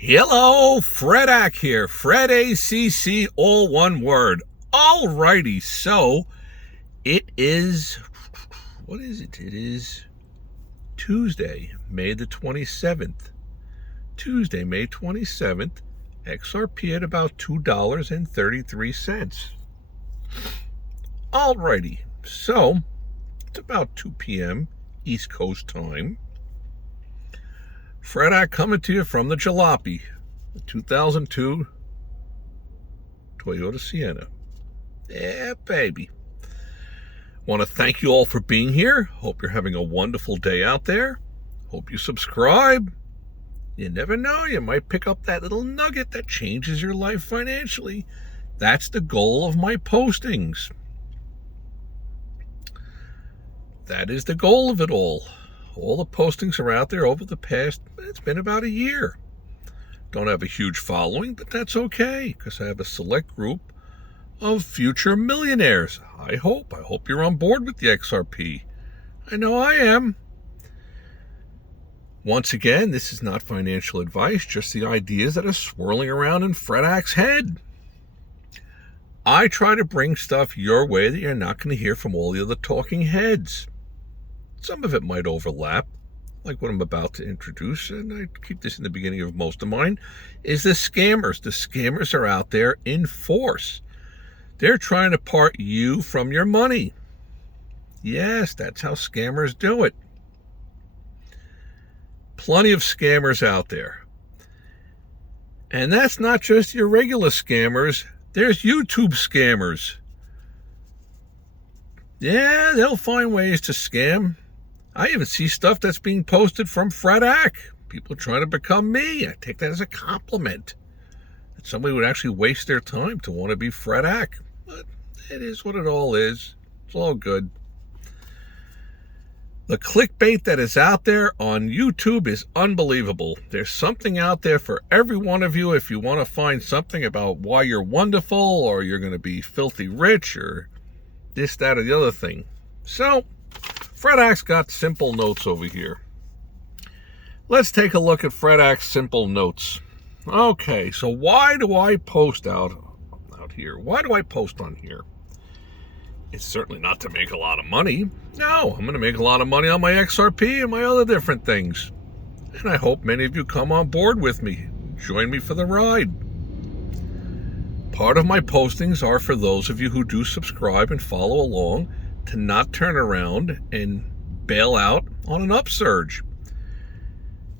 Hello, Fred Ack here. Fred ACC, all one word. Alrighty, so it is, what is it? It is Tuesday, May the 27th. Tuesday, May 27th, XRP at about $2.33. Alrighty, so it's about 2 p.m. East Coast time. Fred Ack coming to you from the Jalopy, the 2002 Toyota Sienna. Yeah, baby. Want to thank you all for being here. Hope you're having a wonderful day out there. Hope you subscribe. You never know, you might pick up that little nugget that changes your life financially. That's the goal of my postings. That is the goal of it all. All the postings are out there over the past, it's been about a year. Don't have a huge following, but that's okay, because I have a select group of future millionaires. I hope you're on board with the XRP. I know I am. Once again, this is not financial advice, just the ideas that are swirling around in Fred Ack's head. I try to bring stuff your way that you're not going to hear from all the other talking heads. Some of it might overlap, like what I'm about to introduce, and I keep this in the beginning of most of mine, is the scammers. The scammers are out there in force. They're trying to part you from your money. Yes, that's how scammers do it. Plenty of scammers out there. And that's not just your regular scammers. There's YouTube scammers. Yeah, they'll find ways to scam. I even see stuff that's being posted from Fred Ack. People trying to become me. I take that as a compliment. That somebody would actually waste their time to want to be Fred Ack. But it is what it all is. It's all good. The clickbait that is out there on YouTube is unbelievable. There's something out there for every one of you if you want to find something about why you're wonderful or you're going to be filthy rich or this, that, or the other thing. So, Fred Ack's got simple notes over here. Let's take a look at Fred Ack's simple notes. Okay, so why do I post out here? Why do I post on here? It's certainly not to make a lot of money. No, I'm going to make a lot of money on my XRP and my other different things. And I hope many of you come on board with me. Join me for the ride. Part of my postings are for those of you who do subscribe and follow along to not turn around and bail out on an upsurge.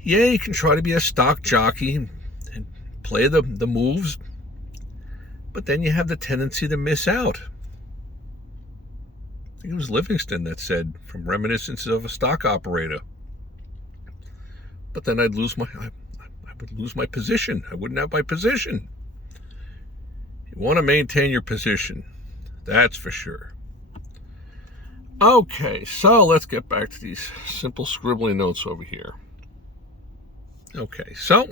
Yeah, you can try to be a stock jockey and play the moves, but then you have the tendency to miss out. I think it was Livingston that said, from reminiscences of a stock operator. But then I would lose my position. I wouldn't have my position. You want to maintain your position. That's for sure. Okay, so let's get back to these simple scribbly notes over here. Okay, so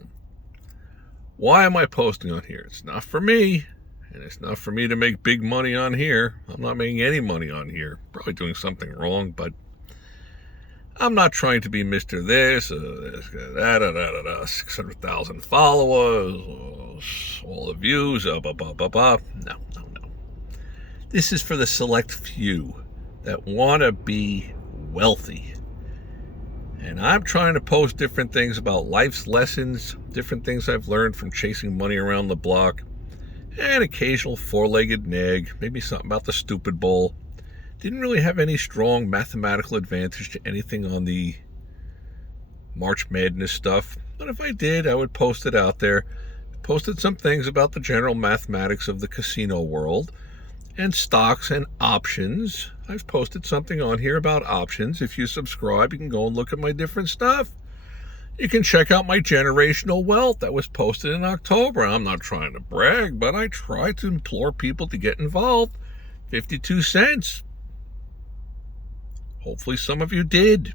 why am I posting on here? It's not for me, and it's not for me to make big money on here. I'm not making any money on here. Probably doing something wrong, but I'm not trying to be Mr. This, 600,000 followers, all the views, blah, blah, blah, blah. No. This is for the select few that want to be wealthy. And I'm trying to post different things about life's lessons, different things I've learned from chasing money around the block, and occasional four-legged nag, maybe something about the stupid bowl. Didn't really have any strong mathematical advantage to anything on the March Madness stuff, but if I did, I would post it out there. Posted some things about the general mathematics of the casino world and stocks and options. I've posted something on here about options. If you subscribe, you can go and look at my different stuff. You can check out my generational wealth that was posted in October. I'm not trying to brag, but I try to implore people to get involved. 52 cents. Hopefully some of you did.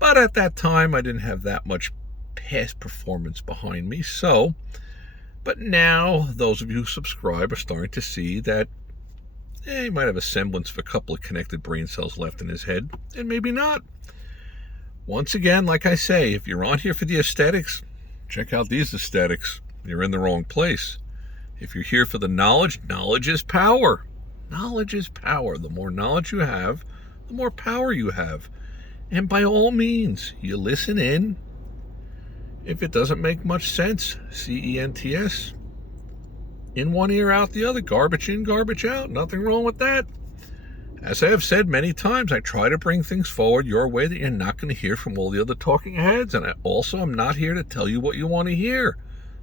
But at that time, I didn't have that much past performance behind me. But now, those of you who subscribe are starting to see that he might have a semblance of a couple of connected brain cells left in his head, and maybe not. Once again, like I say, if you're on here for the aesthetics, check out these aesthetics. You're in the wrong place. If you're here for the knowledge, knowledge is power. Knowledge is power. The more knowledge you have, the more power you have. And by all means, you listen in. If it doesn't make much sense, CENTS, in one ear, out the other, garbage in, garbage out. Nothing wrong with that. As I have said many times, I try to bring things forward your way that you're not going to hear from all the other talking heads. And I also am not here to tell you what you want to hear.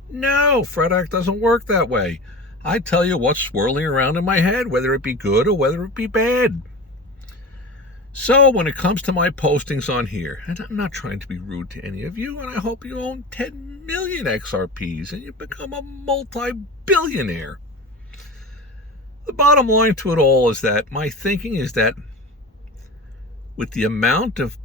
No, FredAct doesn't work that way. I tell you what's swirling around in my head, whether it be good or whether it be bad. So when it comes to my postings on here, and I'm not trying to be rude to any of you, and I hope you own 10 million XRPs and you become a multi-billionaire. The bottom line to it all is that my thinking is that with the amount of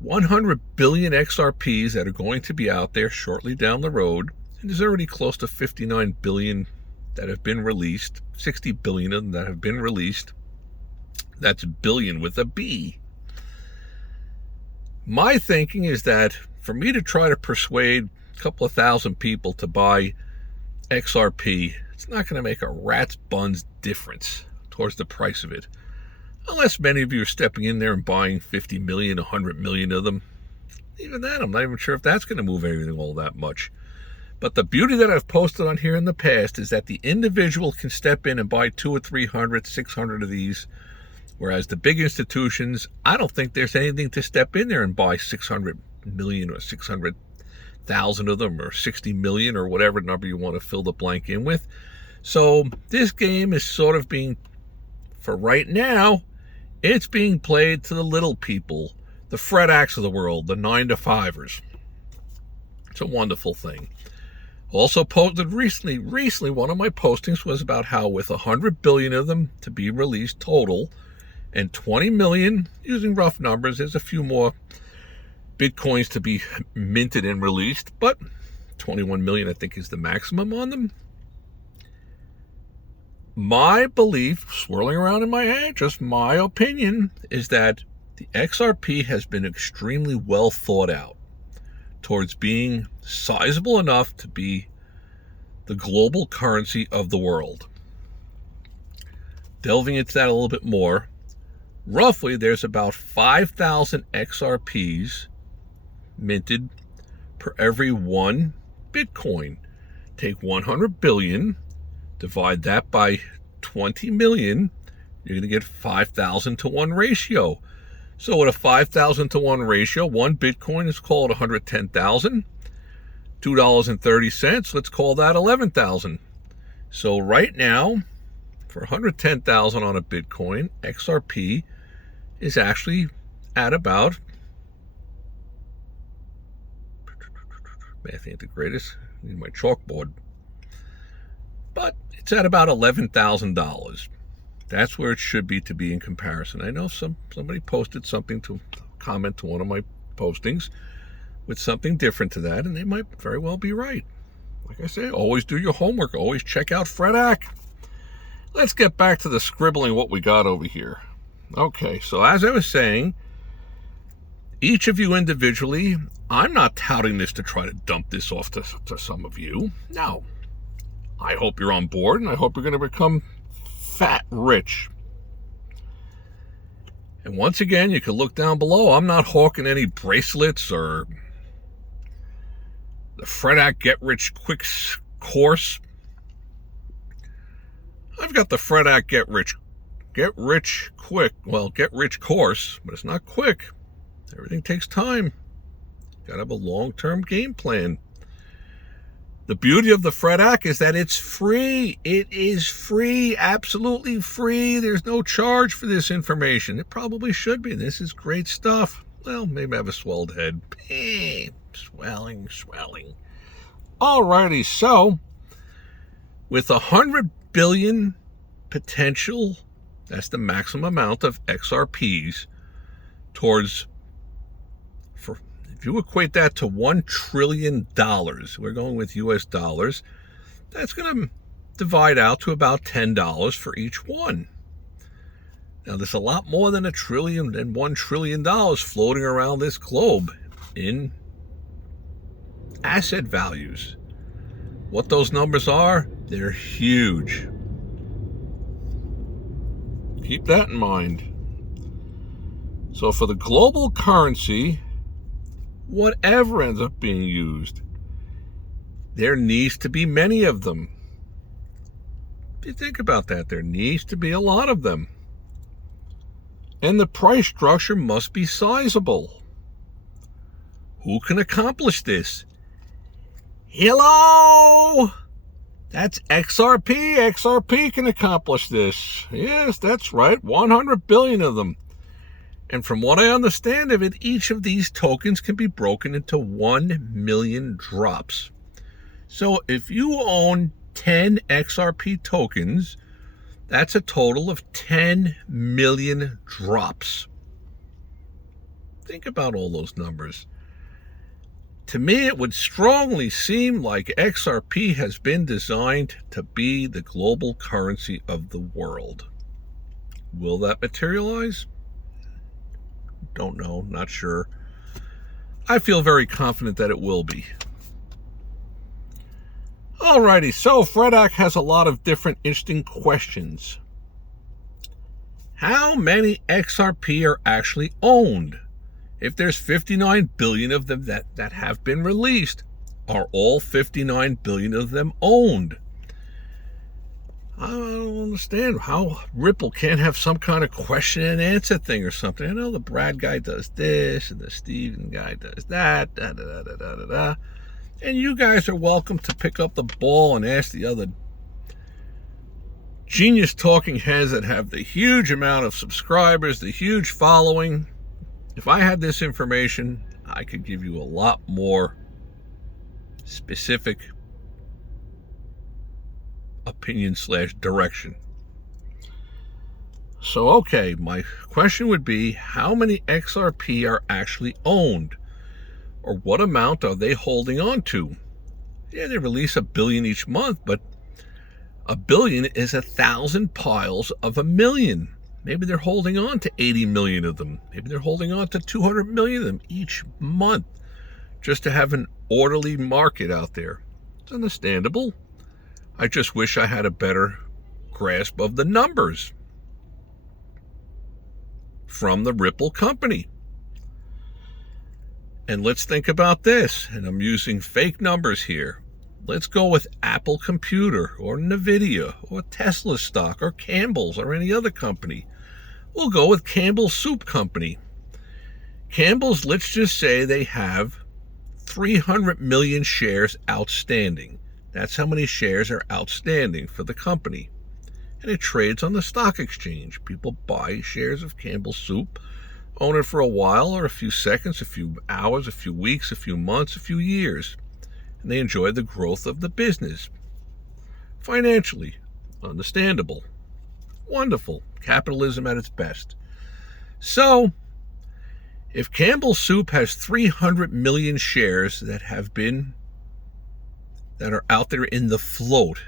100 billion XRPs that are going to be out there shortly down the road, and there's already close to 59 billion that have been released, 60 billion of them that have been released. That's billion with a B. My thinking is that for me to try to persuade a couple of thousand people to buy XRP, it's not going to make a rat's buns difference towards the price of it. Unless many of you are stepping in there and buying 50 million, 100 million of them. Even that, I'm not even sure if that's going to move anything all that much. But the beauty that I've posted on here in the past is that the individual can step in and buy 200 or 300, 600 of these. Whereas the big institutions, I don't think there's anything to step in there and buy 600 million or 600,000 of them or 60 million or whatever number you want to fill the blank in with. So this game is sort of being, for right now, it's being played to the little people, the FredActs of the world, the 9-to-5ers. It's a wonderful thing. Also posted recently, one of my postings was about how with 100 billion of them to be released total, and 20 million, using rough numbers, there's a few more Bitcoins to be minted and released, but 21 million I think is the maximum on them. My belief, swirling around in my head, just my opinion, is that the XRP has been extremely well thought out towards being sizable enough to be the global currency of the world. Delving into that a little bit more, roughly there's about 5,000 XRPs minted per every one Bitcoin. Take 100 billion, divide that by 20 million, you're going to get 5,000 to 1 ratio. So with a 5,000 to 1 ratio, one Bitcoin is called 110,000. $2.30, let's call that 11,000. So right now, for 110,000 on a Bitcoin, XRP is actually at about, math ain't the greatest, I need my chalkboard, but it's at about $11,000. That's where it should be to be in comparison. I know somebody posted something to comment to one of my postings with something different to that, and they might very well be right. Like I say, always do your homework. Always check out FredAct. Let's get back to the scribbling what we got over here. Okay, so as I was saying, each of you individually, I'm not touting this to try to dump this off to some of you. No. I hope you're on board, and I hope you're going to become fat rich. And once again, you can look down below. I'm not hawking any bracelets or the FredAct Get Rich Quick course. I've got the FredAct Get Rich Quick, well, Get Rich course, but it's not quick. Everything takes time. Got to have a long-term game plan. The beauty of the FredAct is that it's free. It is free, absolutely free. There's no charge for this information. It probably should be. This is great stuff. Well, maybe I have a swelled head. Swelling. Alrighty, so with 100 billion potential, that's the maximum amount of XRPs towards, if you equate that to $1 trillion, we're going with US dollars, that's going to divide out to about $10 for each one. Now, there's a lot more than $1 trillion floating around this globe in asset values. What those numbers are, they're huge. Keep that in mind. So for the global currency, whatever ends up being used, there needs to be many of them. If you think about that, there needs to be a lot of them. And the price structure must be sizable. Who can accomplish this? Hello! That's XRP. XRP can accomplish this. Yes, that's right. 100 billion of them. And from what I understand of it, each of these tokens can be broken into 1 million drops. So if you own 10 XRP tokens, that's a total of 10 million drops. Think about all those numbers. To me, it would strongly seem like XRP has been designed to be the global currency of the world. Will that materialize? Don't know, not sure. I feel very confident that it will be. Alrighty, so Fredak has a lot of different interesting questions. How many XRP are actually owned? If there's 59 billion of them that have been released, are all 59 billion of them owned? I don't understand how Ripple can't have some kind of question and answer thing or something. I know the Brad guy does this and the Steven guy does that, and you guys are welcome to pick up the ball and ask the other genius talking heads that have the huge amount of subscribers, the huge following. If I had this information, I could give you a lot more specific opinion/direction. So, okay, my question would be, how many XRP are actually owned? Or what amount are they holding on to? Yeah, they release 1 billion each month, but 1 billion is 1,000 piles of 1 million. Maybe they're holding on to 80 million of them. Maybe they're holding on to 200 million of them each month just to have an orderly market out there. It's understandable. I just wish I had a better grasp of the numbers from the Ripple company. And let's think about this, and I'm using fake numbers here. Let's go with Apple Computer or Nvidia or Tesla stock or Campbell's or any other company. We'll go with Campbell's Soup Company. Campbell's, let's just say they have 300 million shares outstanding. That's how many shares are outstanding for the company. And it trades on the stock exchange. People buy shares of Campbell's Soup, own it for a while or a few seconds, a few hours, a few weeks, a few months, a few years. And they enjoy the growth of the business. Financially, understandable. Wonderful. Capitalism at its best. So, if Campbell's Soup has 300 million shares that are out there in the float,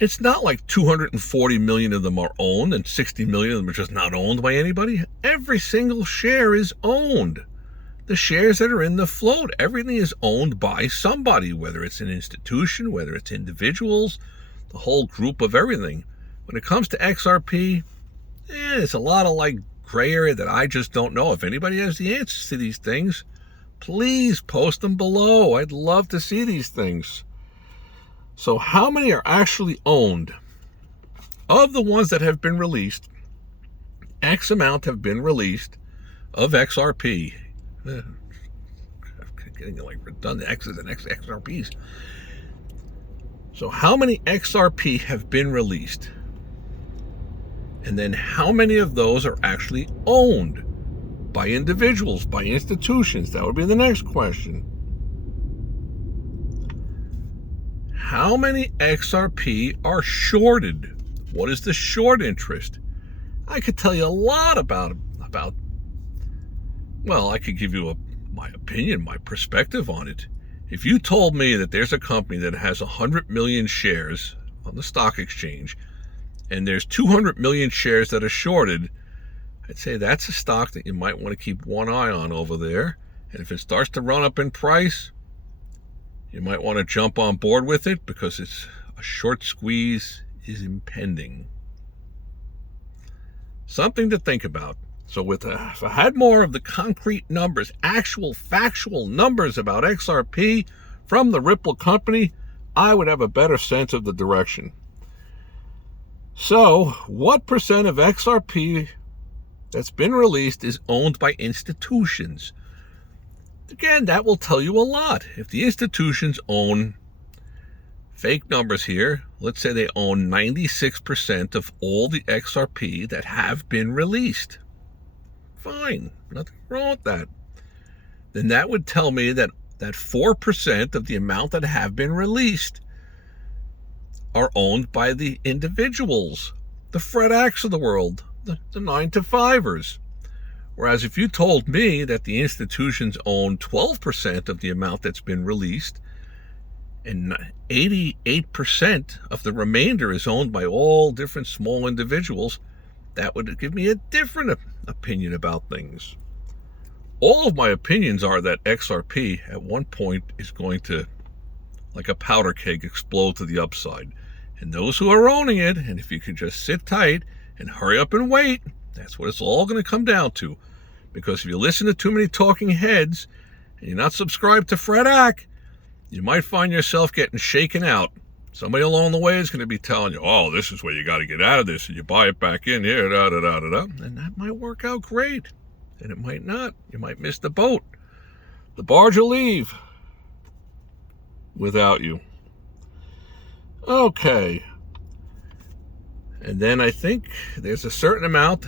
it's not like 240 million of them are owned and 60 million of them are just not owned by anybody. Every single share is owned. The shares that are in the float, everything is owned by somebody, whether it's an institution, whether it's individuals, the whole group of everything. When it comes to XRP, it's a lot of like gray area that I just don't know. If anybody has the answers to these things, please post them below. I'd love to see these things. So how many are actually owned? Of the ones that have been released, X amount have been released of XRP. Getting like redundant X's and XRPs. So how many XRP have been released? And then how many of those are actually owned by individuals, by institutions? That would be the next question. How many XRP are shorted? What is the short interest? I could tell you a lot about well, I could give you my opinion, my perspective on it. If you told me that there's a company that has 100 million shares on the stock exchange and there's 200 million shares that are shorted, I'd say that's a stock that you might want to keep one eye on over there. And if it starts to run up in price, you might want to jump on board with it because it's a short squeeze is impending. Something to think about. So if I had more of the concrete numbers, actual factual numbers about XRP from the Ripple company, I would have a better sense of the direction. So, what percent of XRP that's been released is owned by institutions? Again, that will tell you a lot. If the institutions own, fake numbers here, let's say they own 96% of all the XRP that have been released. Fine, nothing wrong with that. Then that would tell me that 4% of the amount that have been released are owned by the individuals, the Fred Acts of the world, the 9-to-5ers. Whereas if you told me that the institutions own 12% of the amount that's been released and 88% of the remainder is owned by all different small individuals, that would give me a different opinion about things. All of my opinions are that XRP at one point is going to, like a powder keg, explode to the upside. And those who are owning it, and if you can just sit tight and hurry up and wait, that's what it's all going to come down to. Because if you listen to too many talking heads and you're not subscribed to Fred Ack, you might find yourself getting shaken out. Somebody along the way is going to be telling you, oh, this is where you got to get out of this, and you buy it back in here, da-da-da-da-da. And that might work out great, and it might not. You might miss the boat. The barge will leave without you. Okay. And then I think there's a certain amount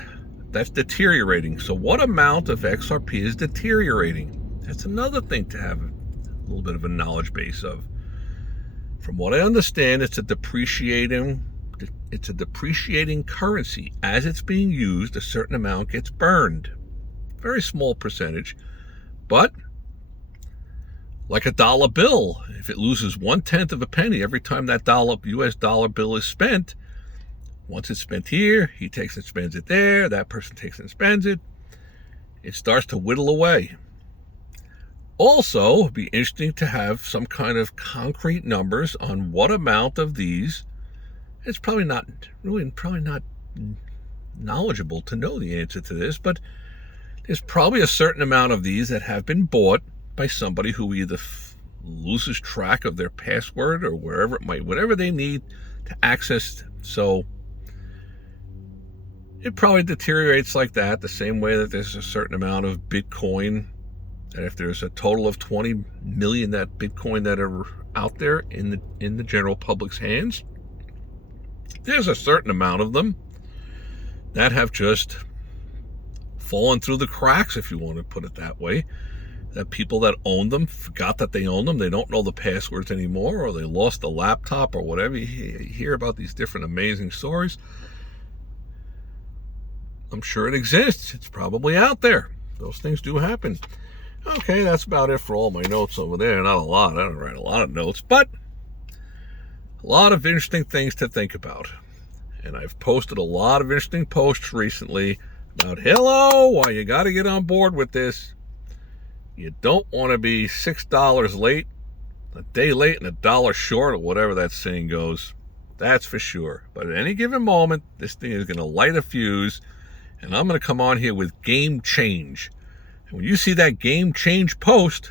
that's deteriorating. So what amount of XRP is deteriorating? That's another thing to have a little bit of a knowledge base of. From what I understand, it's a depreciating currency. As it's being used, a certain amount gets burned. Very small percentage. But like a dollar bill, if it loses 1/10 of a penny every time that US dollar bill is spent, once it's spent here, he takes and spends it there, that person takes and spends it, it starts to whittle away. Also, it'd be interesting to have some kind of concrete numbers on what amount of these. It's probably not knowledgeable to know the answer to this, but there's probably a certain amount of these that have been bought by somebody who either loses track of their password or whatever they need to access. So it probably deteriorates like that, the same way that there's a certain amount of Bitcoin. And if there's a total of 20 million that Bitcoin that are out there in the general public's hands, there's a certain amount of them that have just fallen through the cracks, if you want to put it that way. That people that own them forgot that they own them. They don't know the passwords anymore, or they lost the laptop or whatever. You hear about these different amazing stories. I'm sure it exists. It's probably out there. Those things do happen. Okay, that's about it for all my notes over there. Not a lot. I don't write a lot of notes, but a lot of interesting things to think about. And I've posted a lot of interesting posts recently about, hello, why you got to get on board with this. You don't want to be $6 late, a day late and $1 short, or whatever that saying goes. That's for sure. But at any given moment, this thing is going to light a fuse, and I'm going to come on here with Game Change. And when you see that Game Change post,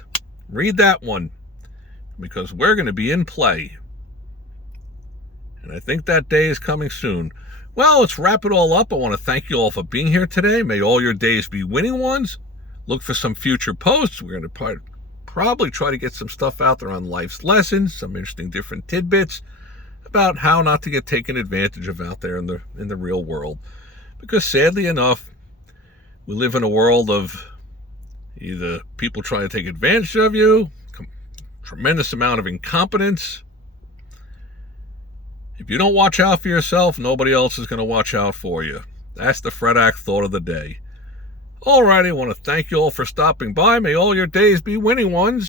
read that one, because we're going to be in play. And I think that day is coming soon. Well, let's wrap it all up. I want to thank you all for being here today. May all your days be winning ones. Look for some future posts. We're going to probably try to get some stuff out there on life's lessons, some interesting different tidbits about how not to get taken advantage of out there in the real world. Because sadly enough, we live in a world of either people trying to take advantage of you, tremendous amount of incompetence. If you don't watch out for yourself, nobody else is going to watch out for you. That's the Fred Ack thought of the day. Alrighty, I want to thank you all for stopping by. May all your days be winning ones.